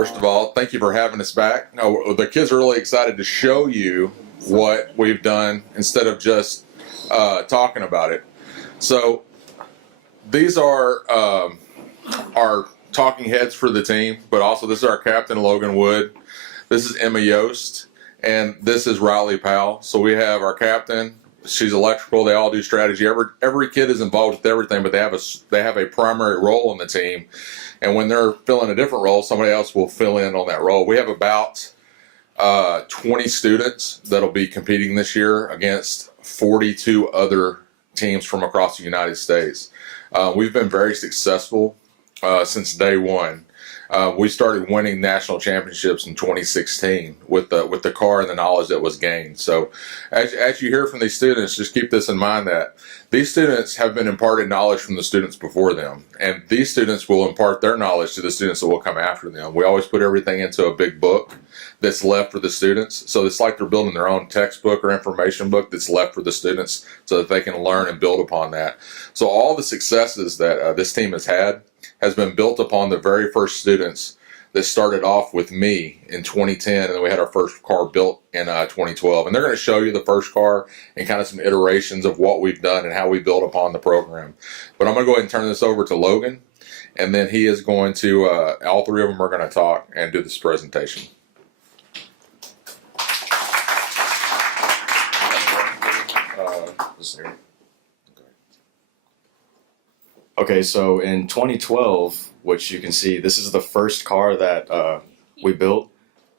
First of all, thank you for having us back. No, the kids are really excited to show you what we've done instead of just talking about it. So these are our talking heads for the team, but also this is our captain, Logan Wood. This is Emma Yost, and this is Riley Powell. So we have our captain. She's electrical. They all do strategy. Every kid is involved with everything, but they have a primary role in the team. And when they're filling a different role, somebody else will fill in on that role. We have about 20 students that'll be competing this year against 42 other teams from across the United States. We've been very successful since day one. We started winning national championships in 2016 with the car and the knowledge that was gained. So as you hear from these students, just keep this in mind that these students have been imparted knowledge from the students before them, and these students will impart their knowledge to the students that will come after them. We always put everything into a big book that's left for the students. So it's like they're building their own textbook or information book that's left for the students so that they can learn and build upon that. So all the successes that this team has had has been built upon the very first students that started off with me in 2010, and then we had our first car built in 2012. And they're going to show you the first car and kind of some iterations of what we've done and how we built upon the program. But I'm going to go ahead and turn this over to Logan, and then he is going to, all three of them are going to talk and do this presentation. Okay, so in 2012, which you can see, this is the first car that we built,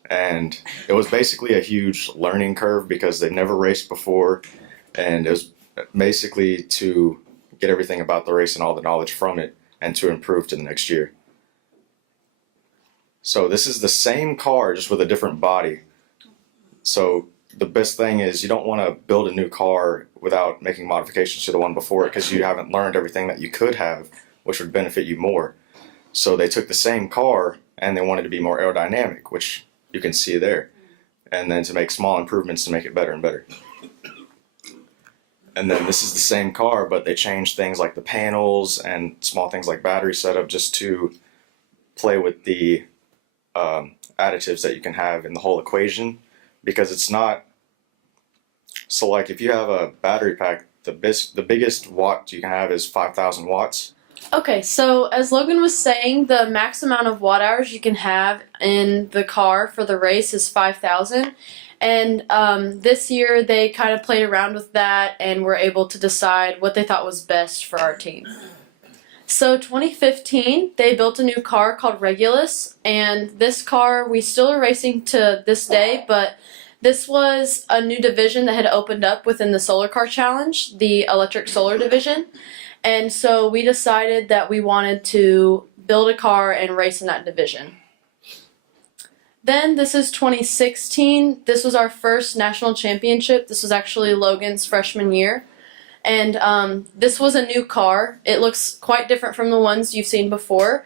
and it was basically a huge learning curve because they've never raced before, and it was basically to get everything about the race and all the knowledge from it and to improve to the next year. So this is the same car just with a different body. So the best thing is you don't want to build a new car without making modifications to the one before it because you haven't learned everything that you could have, which would benefit you more. So they took the same car and they wanted to be more aerodynamic, which you can see there, and then to make small improvements to make it better and better. And then this is the same car, but they changed things like the panels and small things like battery setup just to play with the additives that you can have in the whole equation, because it's not, so like if you have a battery pack, the biggest watt you can have is 5,000 watts. Okay, so as Logan was saying, the max amount of watt hours you can have in the car for the race is 5,000. And this year they kind of played around with that and were able to decide what they thought was best for our team. So 2015, they built a new car called Regulus, and this car we still are racing to this day, but this was a new division that had opened up within the Solar Car Challenge, the electric solar division. And so we decided that we wanted to build a car and race in that division. Then this is 2016. This was our first national championship. This was actually Logan's freshman year. And this was a new car. It looks quite different from the ones you've seen before.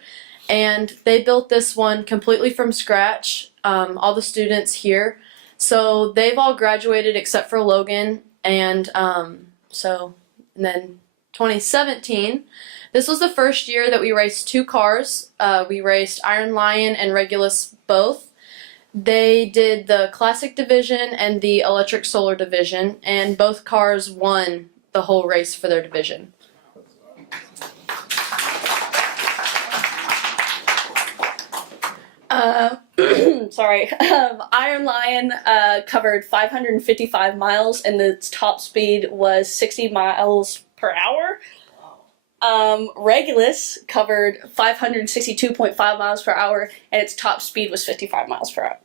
And they built this one completely from scratch, all the students here. So they've all graduated except for Logan. And then 2017, this was the first year that we raced two cars. We raced Iron Lion and Regulus both. They did the classic division and the electric solar division, and both cars won the whole race for their division. Sorry. Iron Lion covered 555 miles and its top speed was 60 miles per hour. Regulus covered 562.5 miles per hour and its top speed was 55 miles per hour.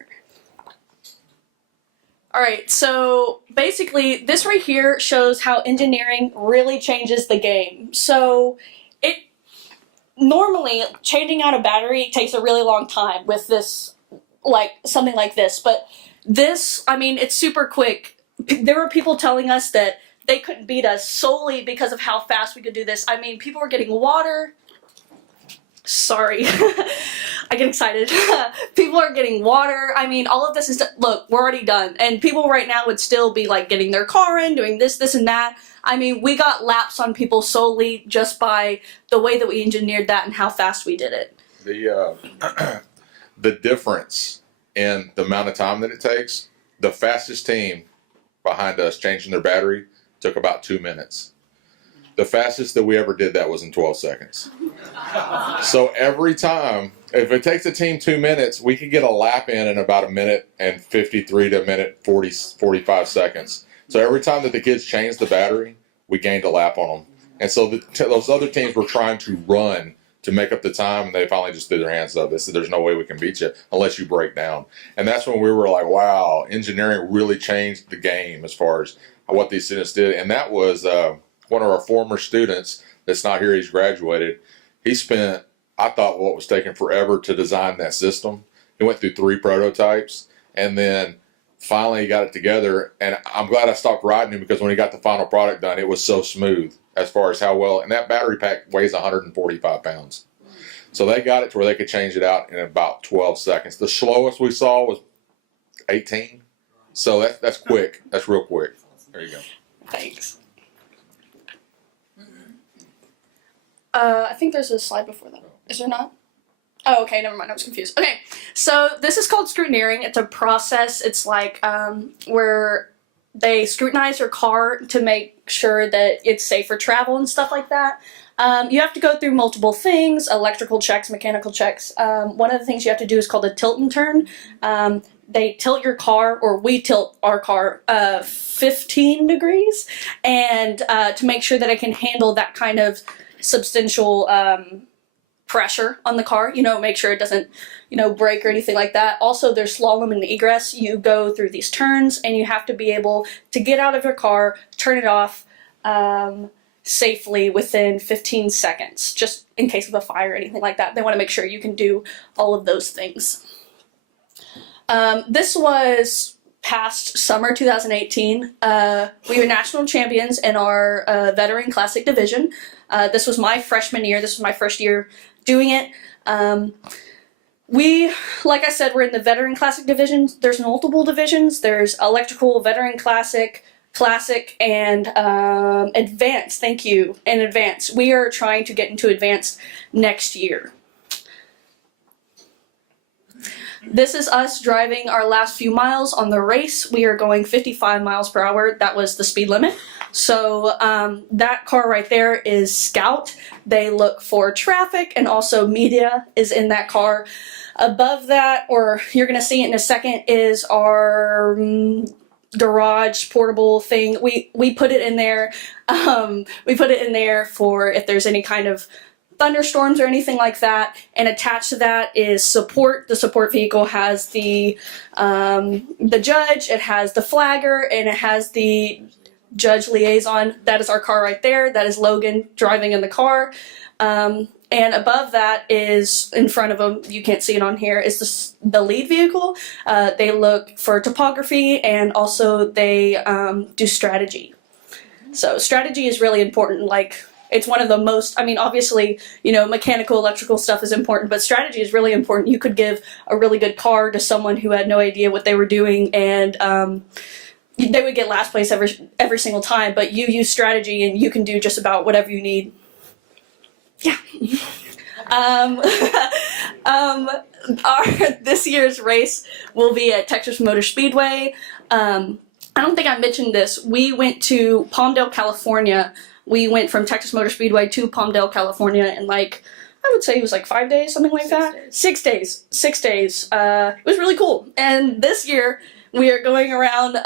Alright, so basically this right here shows how engineering really changes the game. So normally changing out a battery takes a really long time with this, like something like this, but this, I mean, it's super quick. There were people telling us that they couldn't beat us solely because of how fast we could do this. I mean, people were getting water. Sorry, I get excited. People are getting water. I mean, all of this is, look, we're already done. And people right now would still be like getting their car in, doing this and that. I mean, we got laps on people solely just by the way that we engineered that and how fast we did it. the difference in the amount of time that it takes, the fastest team behind us changing their battery took about 2 minutes. The fastest that we ever did that was in 12 seconds. So every time, if it takes a team 2 minutes, we could get a lap in about 1:53 to 1:45 seconds. So every time that the kids changed the battery, we gained a lap on them. And so those other teams were trying to run to make up the time, and they finally just threw their hands up. They said, there's no way we can beat you unless you break down. And that's when we were like, wow, engineering really changed the game as far as what these students did. And that was one of our former students that's not here, he's graduated. He spent, I thought, what was taking forever to design that system. He went through 3 prototypes, and then finally he got it together. And I'm glad I stopped riding him, because when he got the final product done, it was so smooth as far as how well, and that battery pack weighs 145 pounds. So they got it to where they could change it out in about 12 seconds. The slowest we saw was 18. So that's quick. That's real quick. There you go. Thanks. I think there's a slide before that. Is there not? Oh, okay, never mind. I was confused. Okay, so this is called scrutineering. It's a process. It's like where they scrutinize your car to make sure that it's safe for travel and stuff like that. You have to go through multiple things, electrical checks, mechanical checks. One of the things you have to do is called a tilt and turn. They tilt your car, or we tilt our car 15 degrees, and to make sure that it can handle that kind of substantial pressure on the car, make sure it doesn't, break or anything like that. Also, there's slalom and egress. You go through these turns, and you have to be able to get out of your car, turn it off safely within 15 seconds, just in case of a fire or anything like that. They want to make sure you can do all of those things. This was past summer 2018. We were national champions in our veteran classic division. This was my freshman year. This was my first year doing it. We, like I said, we're in the veteran classic divisions. There's multiple divisions. There's electrical, veteran classic, and advanced. Thank you. And advanced. We are trying to get into advanced next year. This is us driving our last few miles on the race. We are going 55 miles per hour. That was the speed limit. So that car right there is Scout. They look for traffic, and also media is in that car. Above that, or you're going to see it in a second, is our garage portable thing. We put it in there. We put it in there for if there's any kind of thunderstorms or anything like that, and attached to that is support. The support vehicle has the judge, it has the flagger, and it has the judge liaison. That is our car right there. That is Logan driving in the car. And above that is, in front of him, you can't see it on here, is the lead vehicle. They look for topography, and also they do strategy. So strategy is really important. Like, it's one of the most, obviously, mechanical, electrical stuff is important, but strategy is really important. You could give a really good car to someone who had no idea what they were doing, and they would get last place every single time, but you use strategy and you can do just about whatever you need. Yeah. This year's race will be at Texas Motor Speedway. I don't think I mentioned this. We went to Palmdale, California. We went from Texas Motor Speedway to Palmdale, California in I would say it was 5 days, something like that. 6 days. 6 days. It was really cool. And this year, we are going around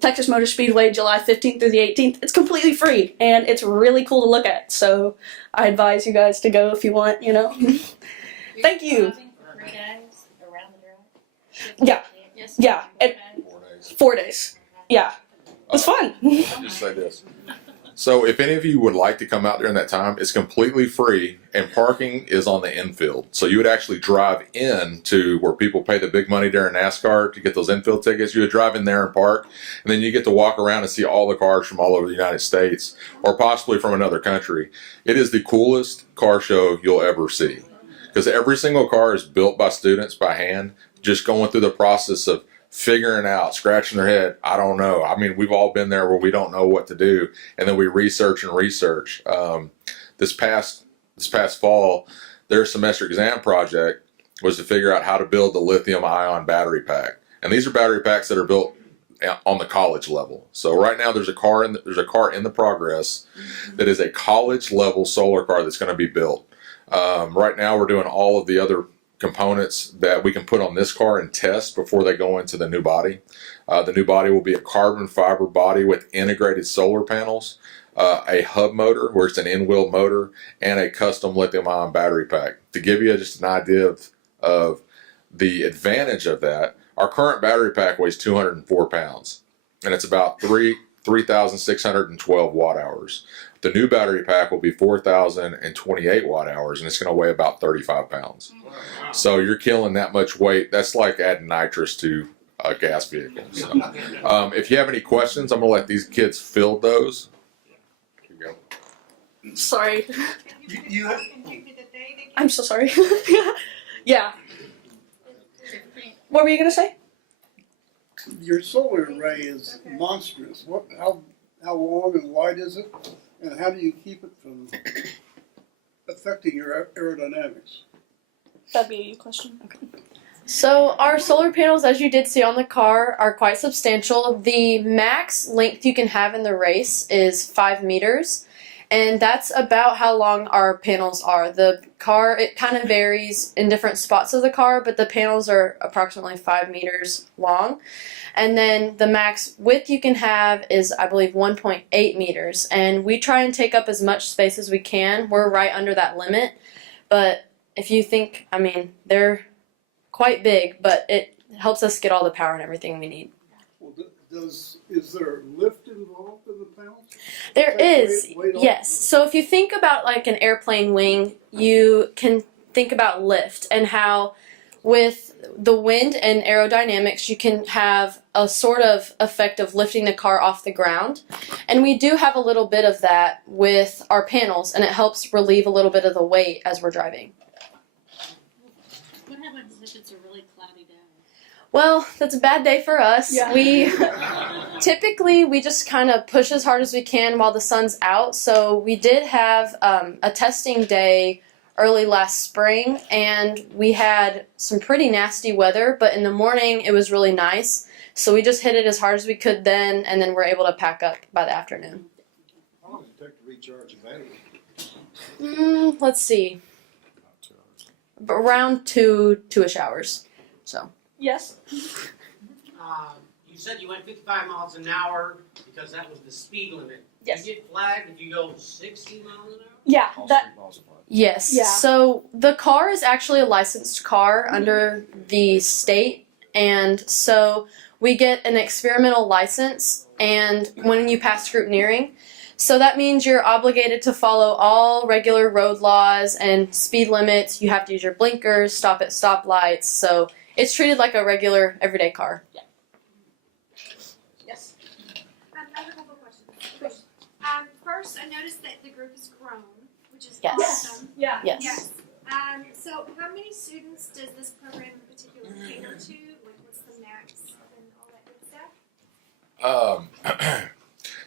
Texas Motor Speedway July 15th through the 18th. It's completely free, and it's really cool to look at. So I advise you guys to go if you want, Thank you. 3 days around the drive? Yeah. Yes. Yeah. 4 days. 4 days. Yeah. It was fun. I'll just say this. So if any of you would like to come out during that time, it's completely free, and parking is on the infield. So you would actually drive in to where people pay the big money during NASCAR to get those infield tickets. You would drive in there and park, and then you get to walk around and see all the cars from all over the United States, or possibly from another country. It is the coolest car show you'll ever see, because every single car is built by students by hand, just going through the process of figuring out, scratching their head, I don't know. We've all been there where we don't know what to do, and then we research and research. This past fall, their semester exam project, was to figure out how to build the lithium ion battery pack. And these are battery packs that are built on the college level. So right now there's a car in the progress that is a college level solar car that's going to be built. Right now we're doing all of the other components that we can put on this car and test before they go into the new body. The new body will be a carbon fiber body with integrated solar panels, a hub motor where it's an in-wheel motor, and a custom lithium-ion battery pack. To give you just an idea of the advantage of that, our current battery pack weighs 204 pounds, and it's about 3,612 watt hours. The new battery pack will be 4,028 watt hours, and it's going to weigh about 35 pounds. So you're killing that much weight. That's like adding nitrous to a gas vehicle. So, if you have any questions, I'm going to let these kids field those. Here you go. Sorry. You have, I'm so sorry. Yeah. What were you gonna say? your solar array is monstrous. How long and wide is it? And how do you keep it from affecting your aerodynamics? That'd be a you question. Okay. So our solar panels, as you did see on the car, are quite substantial. The max length you can have in the race is 5 meters, and that's about how long our panels are. The car, it kind of varies in different spots of the car, but the panels are approximately 5 meters long. And then the max width you can have is, I believe, 1.8 meters. And we try and take up as much space as we can. We're right under that limit. But if you think, I mean, they're quite big, but it helps us get all the power and everything we need. Well, is there lift involved in the panels? There is, Weight off? yes. So if you think about like an airplane wing, you can think about lift and how with the wind and aerodynamics, you can have a sort of effect of lifting the car off the ground. And we do have a little bit of that with our panels, and it helps relieve a little bit of the weight as we're driving. What happens if it's a really cloudy day? Well, that's a bad day for us. Yeah. We typically just kind of push as hard as we can while the sun's out. So we did have a testing day early last spring, and we had some pretty nasty weather, but in the morning it was really nice. So we just hit it as hard as we could then, and then we're able to pack up by the afternoon. How long does it take to recharge a battery? Let's see. Around two-ish hours. So. Yes. You said you went 55 miles an hour because that was the speed limit. Yes. You get flagged if you go 60 miles an hour? Yeah. That. Yes. Yeah. So the car is actually a licensed car under the state, and so we get an experimental license, and when you pass scrutineering, so that means you're obligated to follow all regular road laws and speed limits. You have to use your blinkers, stop at stoplights, so it's treated like a regular everyday car. Yes. I have a couple of questions. First, I noticed that the group has grown, which is Yes. awesome. Yeah. Yes. Yes. So, how many students does this program in particular cater to? Like, what's the max and all that good stuff?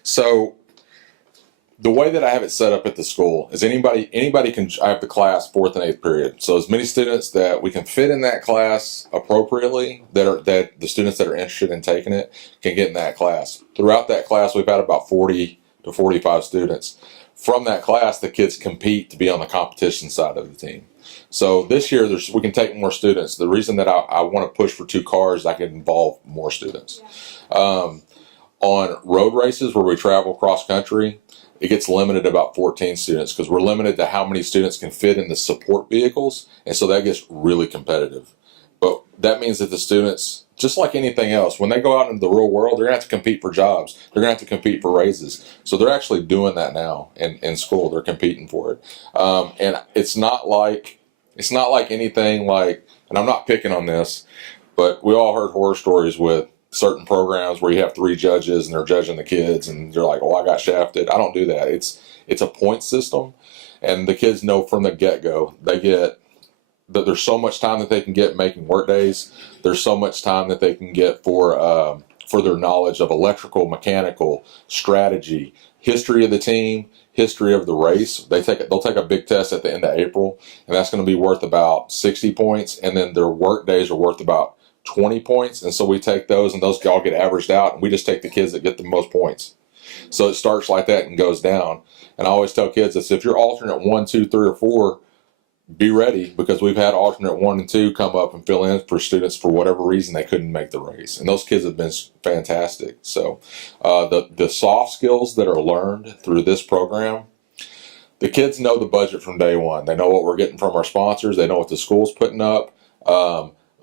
So the way that I have it set up at the school is anybody can. I have the class 4th and 8th period, so as many students that we can fit in that class appropriately, that the students that are interested in taking it can get in that class. Throughout that class, we've had about 40 to 45 students. From that class, the kids compete to be on the competition side of the team. So this year, we can take more students. The reason that I want to push for 2 cars, I can involve more students. On road races where we travel cross country, it gets limited to about 14 students because we're limited to how many students can fit in the support vehicles, and so that gets really competitive. But that means that the students, just like anything else, when they go out into the real world, they're going to have to compete for jobs. They're going to have to compete for raises. So they're actually doing that now in school. They're competing for it. And it's not like anything like, and I'm not picking on this, but we all heard horror stories with certain programs where you have 3 judges and they're judging the kids and they're like, oh, I got shafted. I don't do that. It's a point system, and the kids know from the get-go that there's so much time that they can get making work days. There's so much time that they can get for their knowledge of electrical, mechanical, strategy, history of the team, history of the race. They'll take a big test at the end of April, and that's going to be worth about 60 points, and then their work days are worth about 20 points, and so we take those, and those all get averaged out, and we just take the kids that get the most points. So it starts like that and goes down. And I always tell kids this: if you're alternate 1, 2, 3, or 4, be ready, because we've had alternate 1 and 2 come up and fill in for students for whatever reason they couldn't make the race, and those kids have been fantastic. So the soft skills that are learned through this program, the kids know the budget from day one. They know what we're getting from our sponsors. They know what the school's putting up.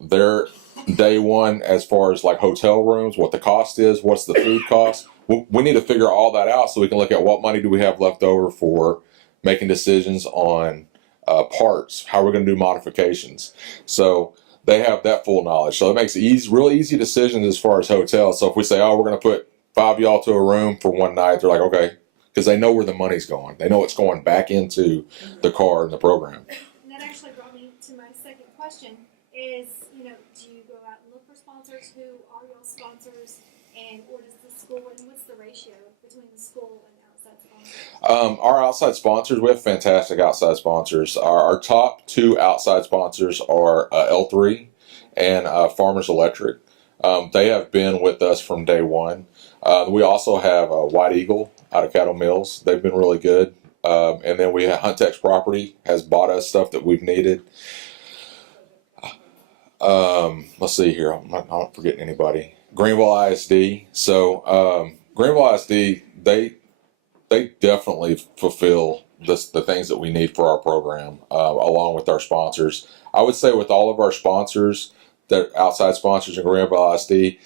They're day one as far as like hotel rooms, what the cost is, what's the food cost. We need to figure all that out so we can look at what money do we have left over for making decisions on parts, how we're going to do modifications. So they have that full knowledge. So it makes it real easy decisions as far as hotels. So if we say, oh, we're going to put 5 of y'all to a room for one night, they're like, okay, because they know where the money's going. They know it's going back into the car and the program. And that actually brought me to my second question is, do you go out and look for sponsors? Who are your sponsors? And or does the school, and what's the ratio between the school and outside sponsors? Our outside sponsors, we have fantastic outside sponsors. Our top 2 outside sponsors are L3 and Farmers Electric. They have been with us from day one. We also have White Eagle out of Cattle Mills. They've been really good. And then we have Huntex Property has bought us stuff that we've needed. Let's see here. I'm not forgetting anybody. Greenville ISD. So Greenville ISD, they definitely fulfill the things that we need for our program, along with our sponsors. I would say with all of our sponsors, that outside sponsors in Greenville ISD,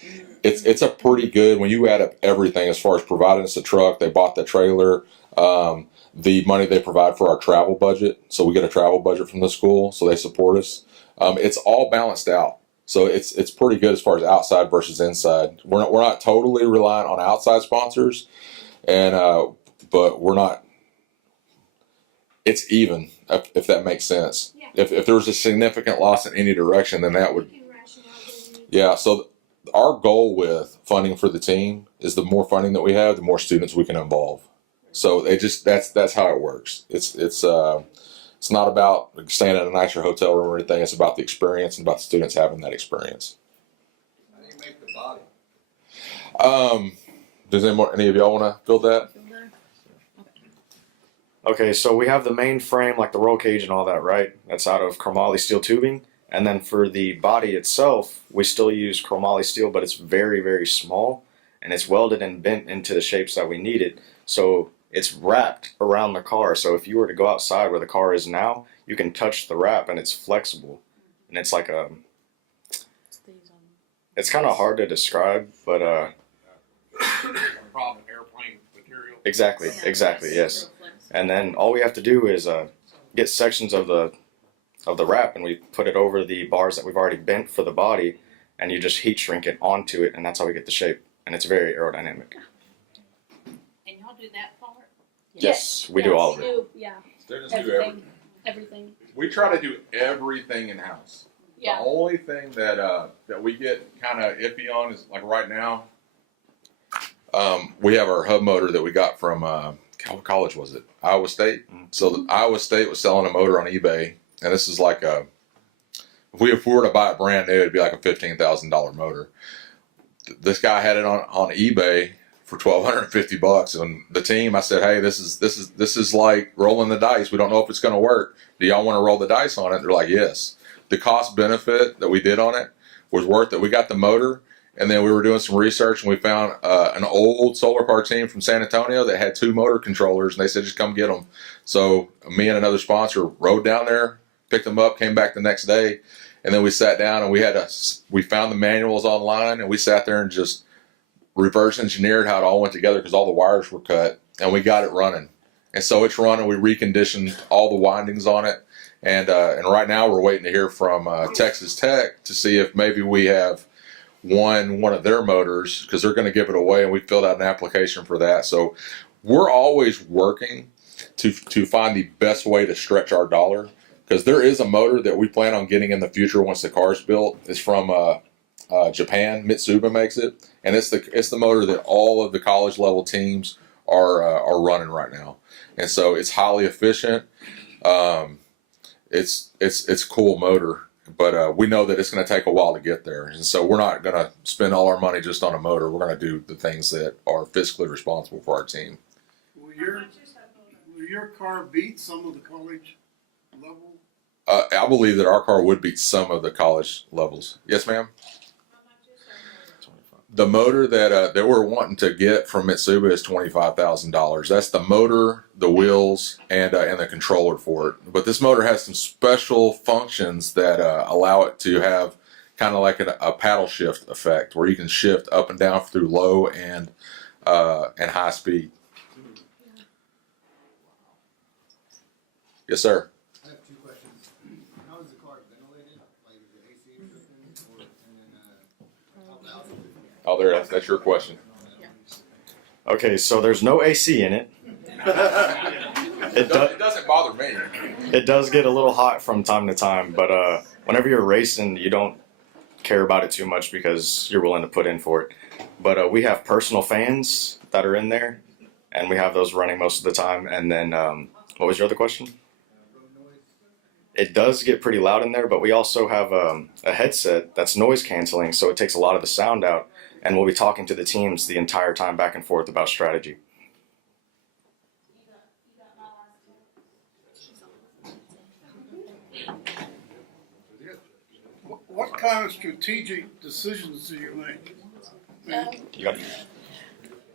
it's a pretty good, when you add up everything as far as providing us a truck, they bought the trailer, the money they provide for our travel budget. So we get a travel budget from the school, so they support us. It's all balanced out. So it's pretty good as far as outside versus inside. We're not totally reliant on outside sponsors, and but we're not. It's even, if that makes sense. Yeah. If there was a significant loss in any direction, then that would. You can ration out what you need. Yeah. So our goal with funding for the team is the more funding that we have, the more students we can involve. So that's how it works. It's not about staying in a nicer hotel room or anything. It's about the experience and about the students having that experience. How do you make the body? Does any of y'all want to build that? Okay, so we have the main frame, like the roll cage and all that, right? That's out of chromoly steel tubing. And then for the body itself, we still use chromoly steel, but it's very, very small. And it's welded and bent into the shapes that we need it. So it's wrapped around the car. So if you were to go outside where the car is now, you can touch the wrap and it's flexible. And it's like it's kind of hard to describe, but Problem airplane material. exactly, yes. And then all we have to do is get sections of the wrap, and we put it over the bars that we've already bent for the body, and you just heat shrink it onto it, and that's how we get the shape. And it's very aerodynamic. And y'all do that part? Yes, we do all of it. Yeah, Students do everything. Everything. We try to do everything in house. Yeah. The only thing that we get kind of iffy on is like right now. We have our hub motor that we got from what college was it? Iowa State. So Iowa State was selling a motor on eBay, and this is like if we were to buy it brand new, it'd be like a $15,000 motor. This guy had it on eBay for $1,250, and the team, I said, hey, this is like rolling the dice. We don't know if it's going to work. Do y'all want to roll the dice on it? They're like, yes. The cost benefit that we did on it was worth it. We got the motor, and then we were doing some research, and we found an old solar car team from San Antonio that had 2 motor controllers, and they said, just come get them. So me and another sponsor rode down there, picked them up, came back the next day, and then we sat down, and we found the manuals online, and we sat there and just reverse engineered how it all went together because all the wires were cut, and we got it running. And so it's running. We reconditioned all the windings on it, and right now we're waiting to hear from Texas Tech to see if maybe we have one of their motors, because they're going to give it away, and we filled out an application for that. So we're always working to find the best way to stretch our dollar, because there is a motor that we plan on getting in the future once the car's built. It's from Japan. Mitsuba makes it, and it's the motor that all of the college level teams are running right now, and so it's highly efficient. It's a cool motor, but we know that it's going to take a while to get there, and so we're not going to spend all our money just on a motor. We're going to do the things that are fiscally responsible for our team. Will your car beat some of the college level? I believe that our car would beat some of the college levels. Yes, ma'am. The motor that we're wanting to get from Mitsubishi is $25,000. That's the motor, the wheels, and the controller for it. But this motor has some special functions that allow it to have kind of like a paddle shift effect, where you can shift up and down through low and high speed. Yes, sir. I have two questions. How is the car ventilated? Like, is it AC or how loud is it? Oh, there. That's your question. Okay, so there's no AC in it. It doesn't bother me. It does get a little hot from time to time, but whenever you're racing, you don't care about it too much because you're willing to put in for it. But we have personal fans that are in there, and we have those running most of the time. And then, what was your other question? It does get pretty loud in there, but we also have a headset that's noise canceling, so it takes a lot of the sound out. And we'll be talking to the teams the entire time back and forth about strategy. What kind of strategic decisions do you make? You got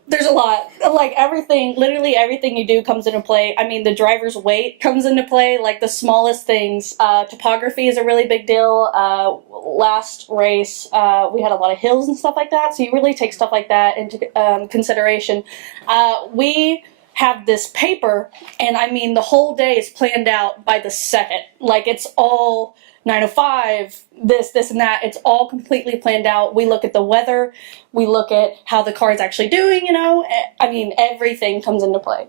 There's a lot. Like everything, literally everything you do comes into play. I mean, the driver's weight comes into play, like the smallest things. Topography is a really big deal. Last race, we had a lot of hills and stuff like that, so you really take stuff like that into consideration. We have this paper, and I mean, the whole day is planned out by the second. Like, it's all 9:05, this, and that. It's all completely planned out. We look at the weather. We look at how the car is actually doing, you know. I mean, everything comes into play.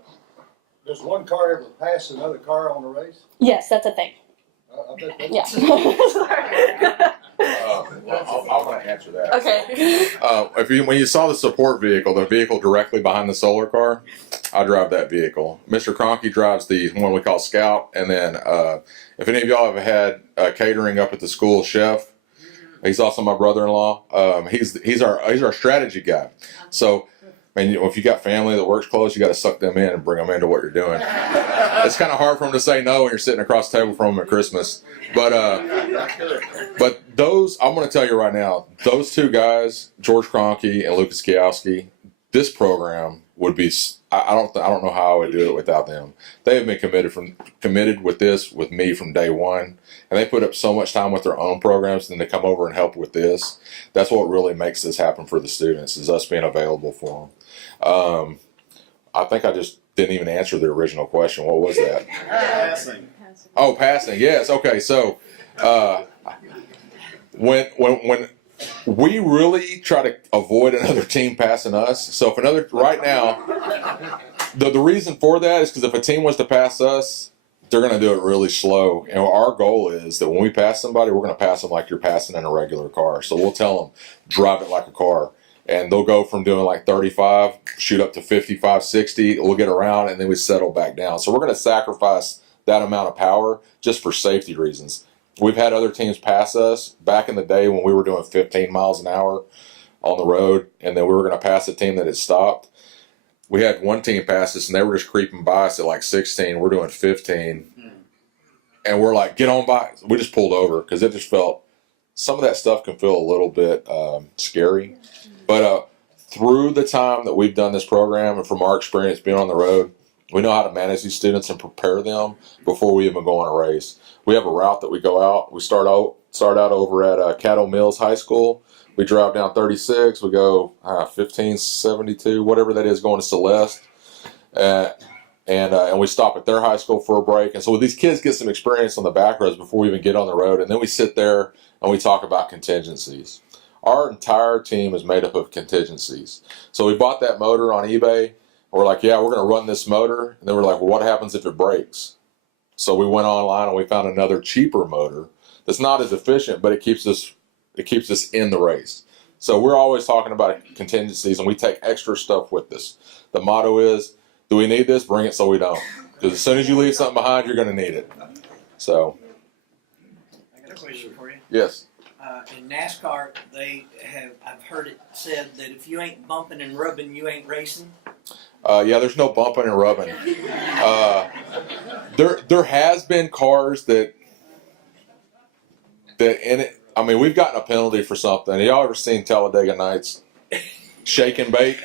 Does one car ever pass another car on a race? Yes, that's a thing. I bet that's Yeah. Sorry. I'm going to answer that. Okay. When you saw the support vehicle, the vehicle directly behind the solar car, I drive that vehicle. Mr. Cronky drives the one we call Scout, and then if any of y'all have had catering up at the school, chef, he's also my brother-in-law. He's our strategy guy. So, and if you got family that works close, you got to suck them in and bring them into what you're doing. It's kind of hard for them to say no when you're sitting across the table from them at Christmas. But those, I'm going to tell you right now, those two guys, George Cronky and Lucas Kiowski, this program would be. I don't know how I would do it without them. They have been committed with me from day one, and they put up so much time with their own programs, and then to come over and help with this. That's what really makes this happen for the students, is us being available for them. I think I just didn't even answer the original question. What was that? Passing. Oh, passing. Yes. Okay. So, when we really try to avoid another team passing us. So if right now, the reason for that is because if a team was to pass us, they're going to do it really slow. And our goal is that when we pass somebody, we're going to pass them like you're passing in a regular car. So we'll tell them, drive it like a car. And they'll go from doing like 35, shoot up to 55, 60. We'll get around, and then we settle back down. So we're going to sacrifice that amount of power just for safety reasons. We've had other teams pass us back in the day when we were doing 15 miles an hour on the road, and then we were going to pass a team that had stopped. We had one team pass us, and they were just creeping by us at like 16. We're doing 15. And we're like, get on by. We just pulled over because it just felt, some of that stuff can feel a little bit scary. But through the time that we've done this program, and from our experience being on the road, we know how to manage these students and prepare them before we even go on a race. We have a route that we go out. We start out over at Caddo Mills High School. We drive down 36. We go 1572, whatever that is, going to Celeste. And we stop at their high school for a break. And so these kids get some experience on the back roads before we even get on the road. And then we sit there and we talk about contingencies. Our entire team is made up of contingencies. So we bought that motor on eBay. We're like, yeah, we're going to run this motor. And then we're like, well, what happens if it breaks? So we went online and we found another cheaper motor that's not as efficient, but it keeps us in the race. So we're always talking about contingencies, and we take extra stuff with us. The motto is, Do we need this? Bring it so we don't. Because as soon as you leave something behind, you're going to need it. So, I got a question for you. yes. In NASCAR, I've heard it said that if you ain't bumping and rubbing, you ain't racing. Yeah, there's no bumping and rubbing. There has been cars that in it. I mean, we've gotten a penalty for something. Y'all ever seen Talladega Nights? Shake and bake.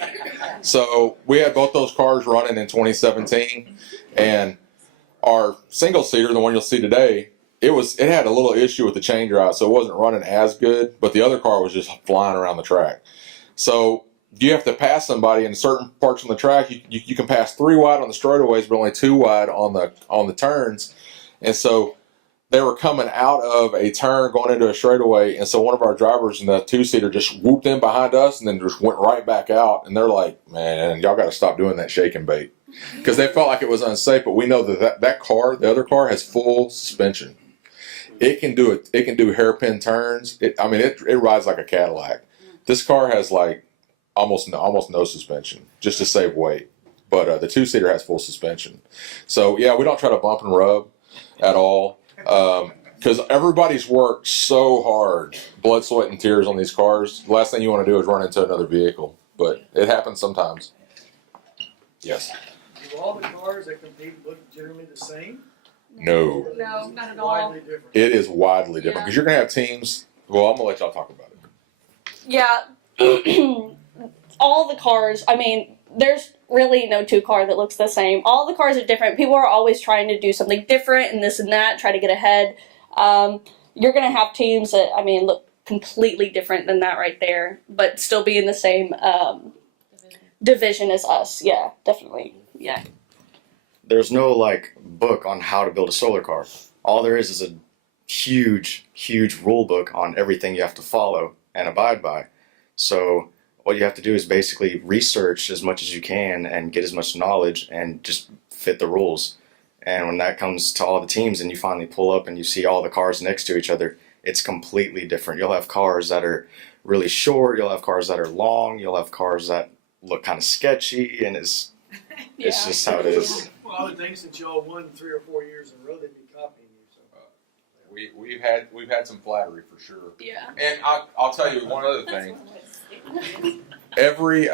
So we had both those cars running in 2017, and our single seater, the one you'll see today, it had a little issue with the chain drive, so it wasn't running as good. But the other car was just flying around the track. So you have to pass somebody in certain parts on the track. You can pass 3 wide on the straightaways, but only 2 wide on the turns. And so they were coming out of a turn going into a straightaway, and so one of our drivers in the 2-seater just whooped in behind us and then just went right back out. And they're like, "Man, y'all got to stop doing that shake and bait," because they felt like it was unsafe. But we know that car, the other car, has full suspension. It can do it. It can do hairpin turns. It rides like a Cadillac. This car has like almost no suspension, just to save weight. But the 2-seater has full suspension. So yeah, we don't try to bump and rub at all. Because everybody's worked so hard, blood, sweat, and tears on these cars. The last thing you want to do is run into another vehicle, but it happens sometimes. Yes. Do all the cars that compete look generally the same? No. No, not at all. Widely different. It is widely different because you're going to have teams. Well, I'm going to let y'all talk about it. Yeah. All the cars, I mean, there's really no 2 car that looks the same. All the cars are different. People are always trying to do something different and this and that, try to get ahead. You're going to have teams that, I mean, look completely different than that right there, but still be in the same division as us. Yeah, definitely. Yeah. There's no like book on how to build a solar car. All there is a huge rule book on everything you have to follow and abide by. So what you have to do is basically research as much as you can and get as much knowledge and just fit the rules. And when that comes to all the teams and you finally pull up and you see all the cars next to each other, it's completely different. You'll have cars that are really short, you'll have cars that are long, you'll have cars that look kind of sketchy, and it's just how it is. Well, I would think since y'all won 3 or 4 years in a row, they'd be copying you. So. We've had some flattery for sure. Yeah. And I'll tell you one other thing. Every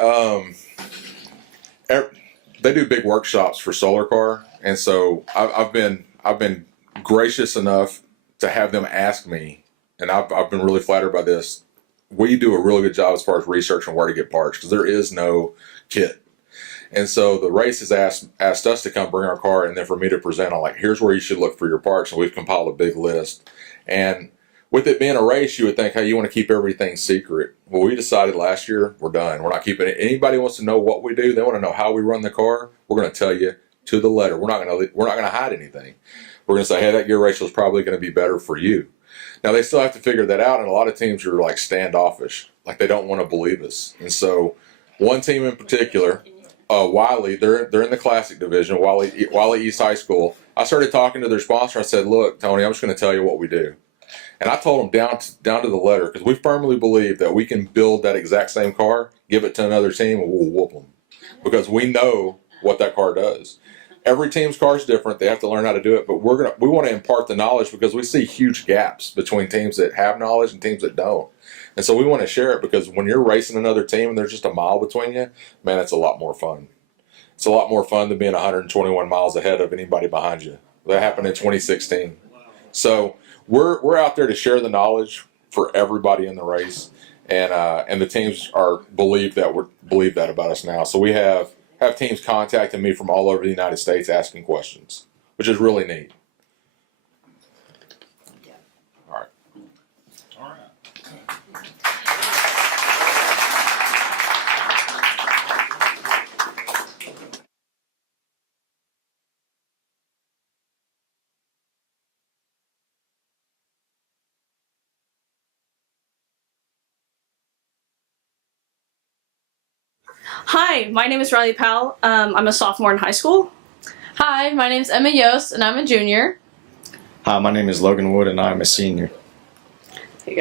they do big workshops for solar car, and so I've been gracious enough to have them ask me, and I've been really flattered by this. We do a really good job as far as researching where to get parts because there is no kit. And so the race has asked us to come bring our car, and then for me to present on like, here's where you should look for your parts, and we've compiled a big list. And with it being a race, you would think, hey, you want to keep everything secret. Well, we decided last year, we're done. We're not keeping it. Anybody wants to know what we do, they want to know how we run the car, we're going to tell you to the letter. We're not going to hide anything. We're going to say, hey, that gear ratio is probably going to be better for you. Now, they still have to figure that out, and a lot of teams are like standoffish, like they don't want to believe us. And so one team in particular, Wiley, they're in the classic division, Wiley East High School. I started talking to their sponsor. I said, look, Tony, I'm just going to tell you what we do. And I told them down to the letter, because we firmly believe that we can build that exact same car, give it to another team, and we'll whoop them. Because we know what that car does. Every team's car is different. They have to learn how to do it. But we want to impart the knowledge because we see huge gaps between teams that have knowledge and teams that don't. And so we want to share it because when you're racing another team and there's just a mile between you, man, it's a lot more fun. It's a lot more fun than being 121 miles ahead of anybody behind you. That happened in 2016. So we're out there to share the knowledge for everybody in the race, and the teams believe that about us now. So we have teams contacting me from all over the United States asking questions, which is really neat. All right. All right. Hi, my name is Riley Powell. I'm a sophomore in high school. Hi, my name's Emma Yost, and I'm a junior. Hi, my name is Logan Wood, and I'm a senior.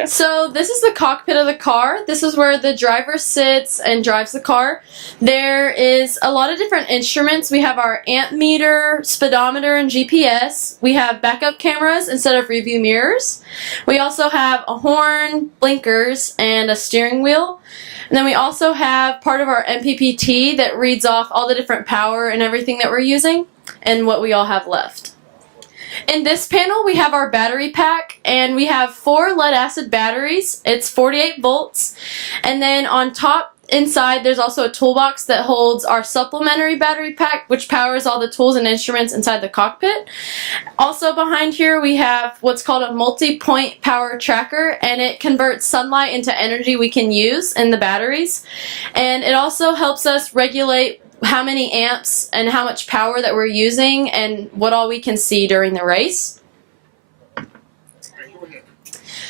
So this is the cockpit of the car. This is where the driver sits and drives the car. There is a lot of different instruments. We have our amp meter, speedometer, and GPS. We have backup cameras instead of review mirrors. We also have a horn, blinkers, and a steering wheel. And then we also have part of our MPPT that reads off all the different power and everything that we're using and what we all have left. In this panel, we have our battery pack, and we have 4 lead-acid batteries. It's 48 volts. And then on top, inside, there's also a toolbox that holds our supplementary battery pack, which powers all the tools and instruments inside the cockpit. Also behind here, we have what's called a multi-point power tracker, and it converts sunlight into energy we can use in the batteries. And it also helps us regulate how many amps and how much power that we're using and what all we can see during the race.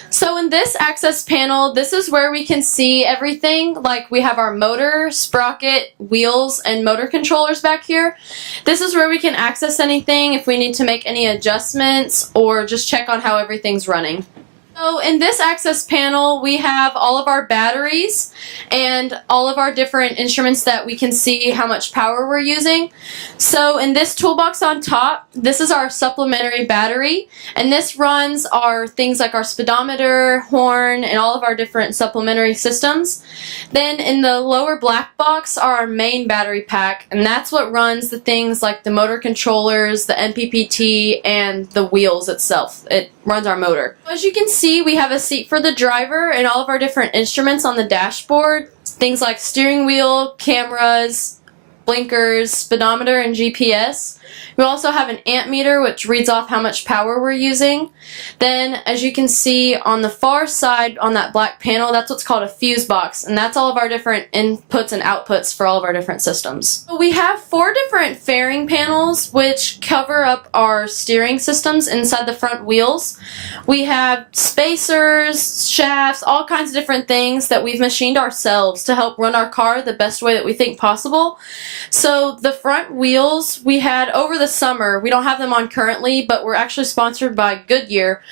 So in this access panel, this is where we can see everything. Like we have our motor, sprocket, wheels, and motor controllers back here. This is where we can access anything if we need to make any adjustments or just check on how everything's running. So in this access panel, we have all of our batteries and all of our different instruments that we can see how much power we're using. So in this toolbox on top, this is our supplementary battery, and this runs our things like our speedometer, horn, and all of our different supplementary systems. Then in the lower black box are our main battery pack, and that's what runs the things like the motor controllers, the MPPT, and the wheels itself. It runs our motor. As you can see, we have a seat for the driver and all of our different instruments on the dashboard. Things like steering wheel, cameras, blinkers, speedometer, and GPS. We also have an amp meter, which reads off how much power we're using. Then, as you can see on the far side on that black panel, that's what's called a fuse box, and that's all of our different inputs and outputs for all of our different systems. So we have 4 different fairing panels, which cover up our steering systems inside the front wheels. We have spacers, shafts, all kinds of different things that we've machined ourselves to help run our car the best way that we think possible. So the front wheels we had over the summer, we don't have them on currently, but we're actually sponsored by Goodyear,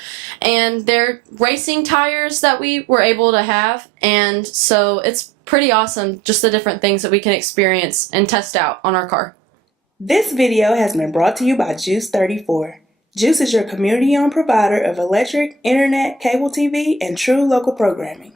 and they're racing tires that we were able to have, and so it's pretty awesome just the different things that we can experience and test out on our car. This video has been brought to you by Juice 34. Juice is your community-owned provider of electric, internet, cable TV, and true local programming.